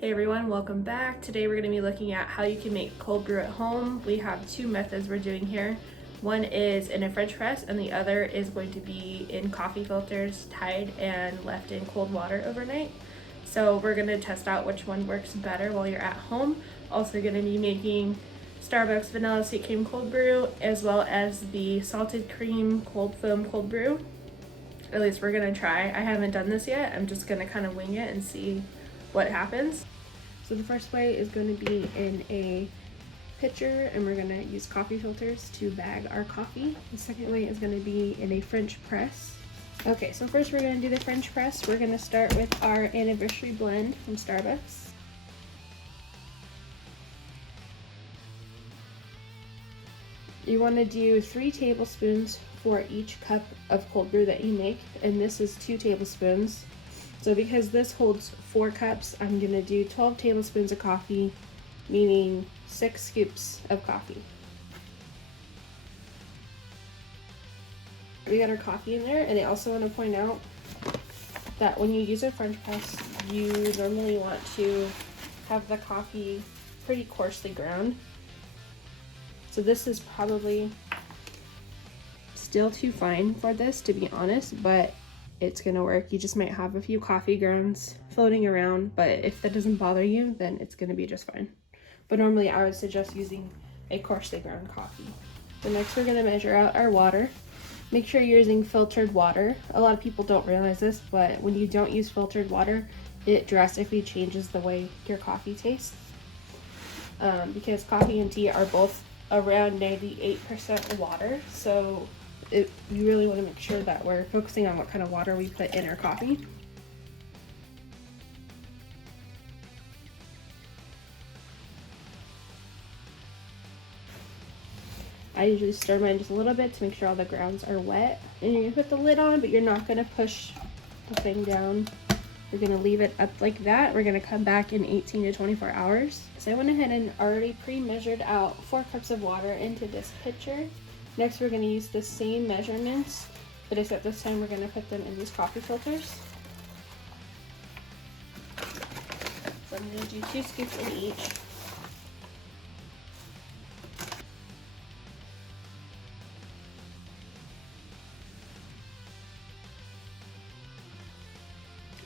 Hey everyone, welcome back. Today we're going to be looking at how you can make cold brew at home. We have two methods we're doing here. One is in a French press and the other is going to be in coffee filters tied and left in cold water overnight. So we're going to test out which one works better while you're at home. Also going to be making Starbucks vanilla sweet cream cold brew as well as the salted cream cold foam cold brew. At least we're going to try. I haven't done this yet. I'm just going to kind of wing it and see what happens. So the first way is going to be in a pitcher, and we're going to use coffee filters to bag our coffee. The second way is going to be in a French press. Okay, so first we're going to do the French press. We're going to start with our anniversary blend from Starbucks. You want to do 3 tablespoons for each cup of cold brew that you make, and this is 2 tablespoons. So because this holds 4 cups, I'm going to do 12 tablespoons of coffee, meaning 6 scoops of coffee. We got our coffee in there, and I also want to point out that when you use a French press, you normally want to have the coffee pretty coarsely ground. So this is probably still too fine for this, to be honest, but it's gonna work. You just might have a few coffee grounds floating around, but if that doesn't bother you, then it's gonna be just fine. But normally I would suggest using a coarsely ground coffee. So next we're gonna measure out our water. Make sure you're using filtered water. A lot of people don't realize this, but when you don't use filtered water, it drastically changes the way your coffee tastes. Because coffee and tea are both around 98% water, so you really want to make sure that we're focusing on what kind of water we put in our coffee. I usually stir mine just a little bit to make sure all the grounds are wet. And you're going to put the lid on, but you're not going to push the thing down. We're going to leave it up like that. We're going to come back in 18 to 24 hours. So I went ahead and already pre-measured out 4 cups of water into this pitcher. Next, we're going to use the same measurements, but except this time we're going to put them in these coffee filters. So I'm going to do 2 scoops in each.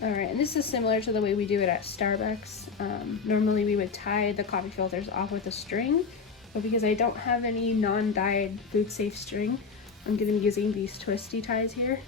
Alright, and this is similar to the way we do it at Starbucks. Normally we would tie the coffee filters off with a string, but because I don't have any non-dyed food safe string, I'm going to be using these twisty ties here.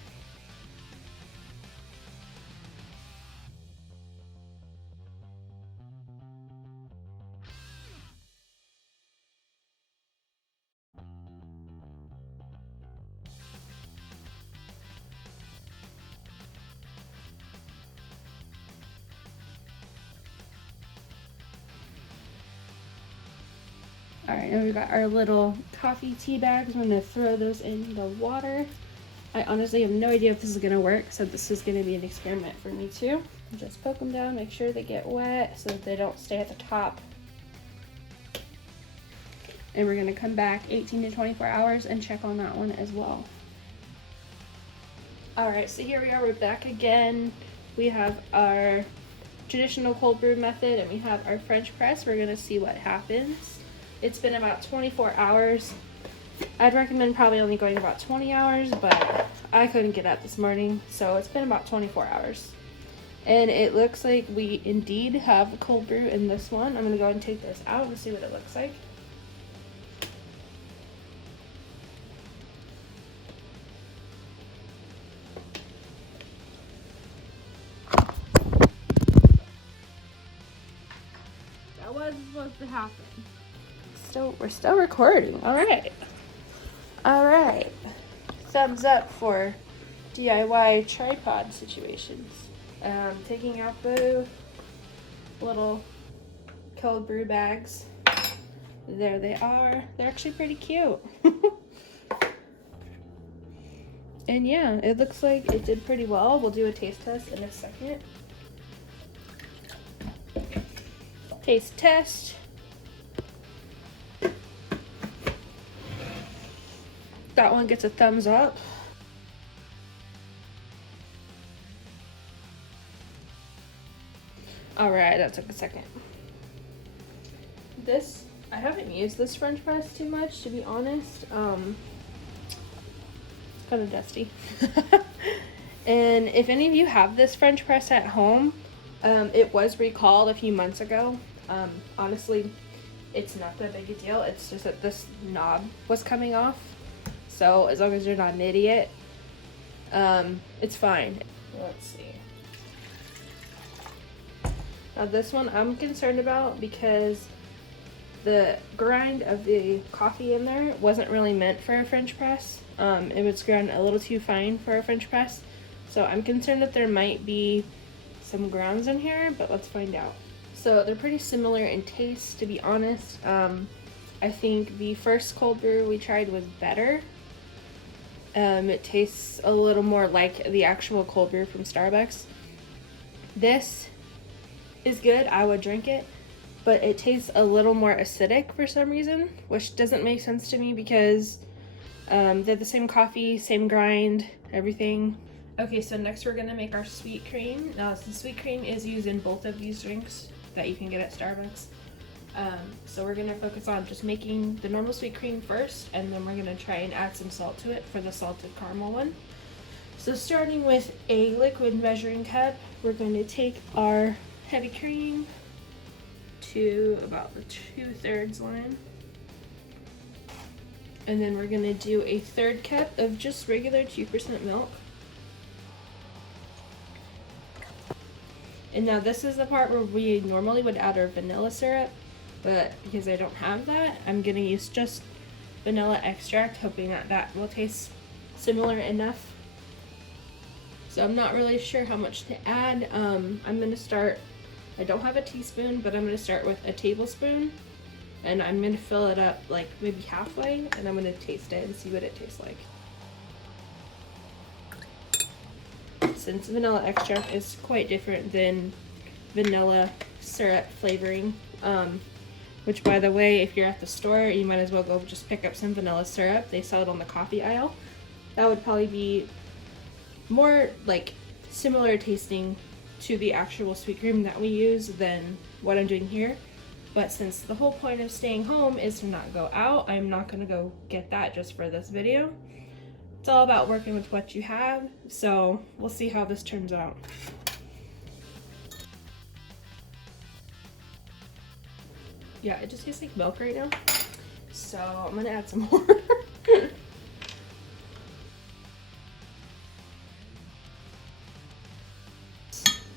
Alright, and we've got our little coffee tea bags. I'm going to throw those in the water. I honestly have no idea if this is going to work, so this is going to be an experiment for me too. Just poke them down, make sure they get wet so that they don't stay at the top. And we're going to come back 18 to 24 hours and check on that one as well. Alright, so here we are, we're back again. We have our traditional cold brew method and we have our French press. We're going to see what happens. It's been about 24 hours. I'd recommend probably only going about 20 hours, but I couldn't get up this morning, so it's been about 24 hours. And it looks like we indeed have a cold brew in this one. I'm going to go ahead and take this out and see what it looks like. That wasn't supposed to happen. We're still recording. Alright. Alright. Thumbs up for DIY tripod situations. Taking out the little cold brew bags. There they are. They're actually pretty cute. And yeah, it looks like it did pretty well. We'll do a taste test in a second. Taste test. That one gets a thumbs up. Alright, that took a second. This, I haven't used this French press too much, to be honest. It's kind of dusty. And if any of you have this French press at home, it was recalled a few months ago. Honestly, it's not that big a deal. It's just that this knob was coming off. So as long as you're not an idiot, it's fine. Let's see. Now this one I'm concerned about because the grind of the coffee in there wasn't really meant for a French press. It was ground a little too fine for a French press. So I'm concerned that there might be some grounds in here, but let's find out. So they're pretty similar in taste, to be honest. I think the first cold brew we tried was better. It tastes a little more like the actual cold brew from Starbucks. This is good, I would drink it, but it tastes a little more acidic for some reason, which doesn't make sense to me because they're the same coffee, same grind, everything. Okay, so next we're gonna make our sweet cream. Now the sweet cream is used in both of these drinks that you can get at Starbucks. So we're gonna focus on just making the normal sweet cream first, and then we're gonna try and add some salt to it for the salted caramel one. So starting with a liquid measuring cup, we're going to take our heavy cream to about the 2/3 line. And then we're gonna do a 1/3 cup of just regular 2% milk. And now this is the part where we normally would add our vanilla syrup, but because I don't have that, I'm gonna use just vanilla extract, hoping that that will taste similar enough. So I'm not really sure how much to add. I'm gonna start, I don't have a teaspoon, but I'm gonna start with a tablespoon, and I'm gonna fill it up like maybe halfway, and I'm gonna taste it and see what it tastes like. Since vanilla extract is quite different than vanilla syrup flavoring, which by the way, if you're at the store, you might as well go just pick up some vanilla syrup. They sell it on the coffee aisle. That would probably be more like similar tasting to the actual sweet cream that we use than what I'm doing here. But since the whole point of staying home is to not go out, I'm not gonna go get that just for this video. It's all about working with what you have, so we'll see how this turns out. Yeah, it just tastes like milk right now, so I'm gonna add some more.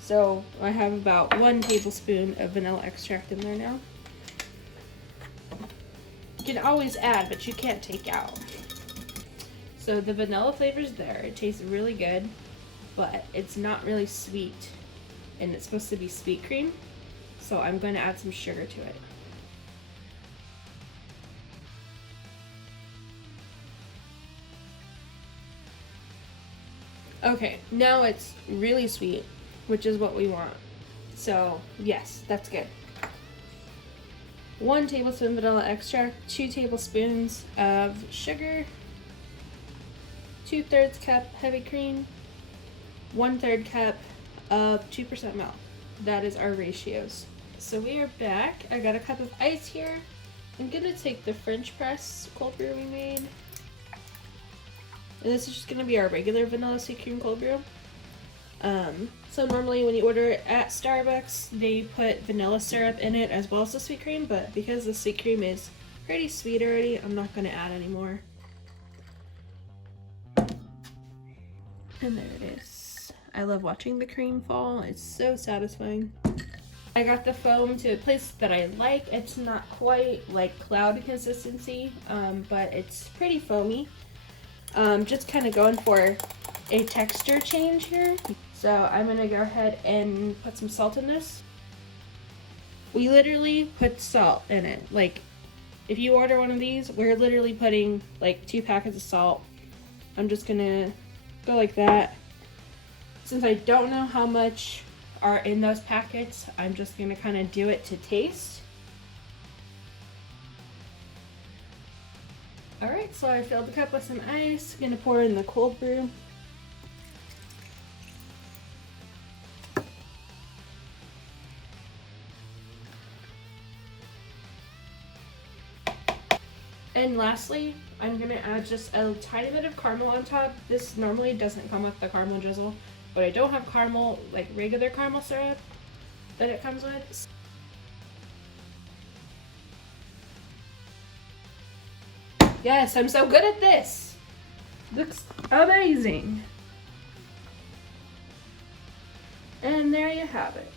So I have about 1 tablespoon of vanilla extract in there now. You can always add, but you can't take out. So the vanilla flavor's there. It tastes really good, but it's not really sweet, and it's supposed to be sweet cream. So I'm going to add some sugar to it. Okay, now it's really sweet, which is what we want. So yes, that's good. 1 tablespoon vanilla extract, 2 tablespoons of sugar, 2/3 cup heavy cream, 1/3 cup of 2% milk. That is our ratios. So we are back. I got a cup of ice here. I'm gonna take the French press cold brew we made. And this is just gonna be our regular vanilla sweet cream cold brew. So normally when you order it at Starbucks, they put vanilla syrup in it as well as the sweet cream, but because the sweet cream is pretty sweet already, I'm not gonna add any more. And there it is. I love watching the cream fall. It's so satisfying. I got the foam to a place that I like. It's not quite like cloud consistency, but it's pretty foamy. Just kind of going for a texture change here. So I'm gonna go ahead and put some salt in this. We literally put salt in it. Like, if you order one of these, we're literally putting like 2 packets of salt. I'm just gonna go like that. Since I don't know how much are in those packets, I'm just gonna kind of do it to taste. Alright, so I filled the cup with some ice. Gonna pour in the cold brew. And lastly, I'm gonna add just a tiny bit of caramel on top. This normally doesn't come with the caramel drizzle, but I don't have caramel, like regular caramel syrup that it comes with. Yes, I'm so good at this. Looks amazing. And there you have it.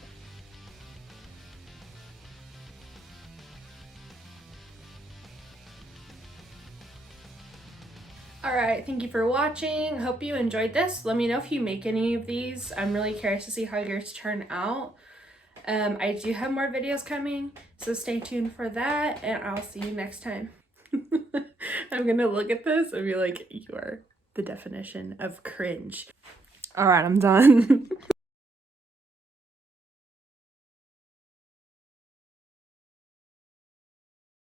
Alright, thank you for watching. Hope you enjoyed this. Let me know if you make any of these. I'm really curious to see how yours turn out. I do have more videos coming, so stay tuned for that, and I'll see you next time. I'm gonna look at this and be like, you are the definition of cringe. Alright, I'm done.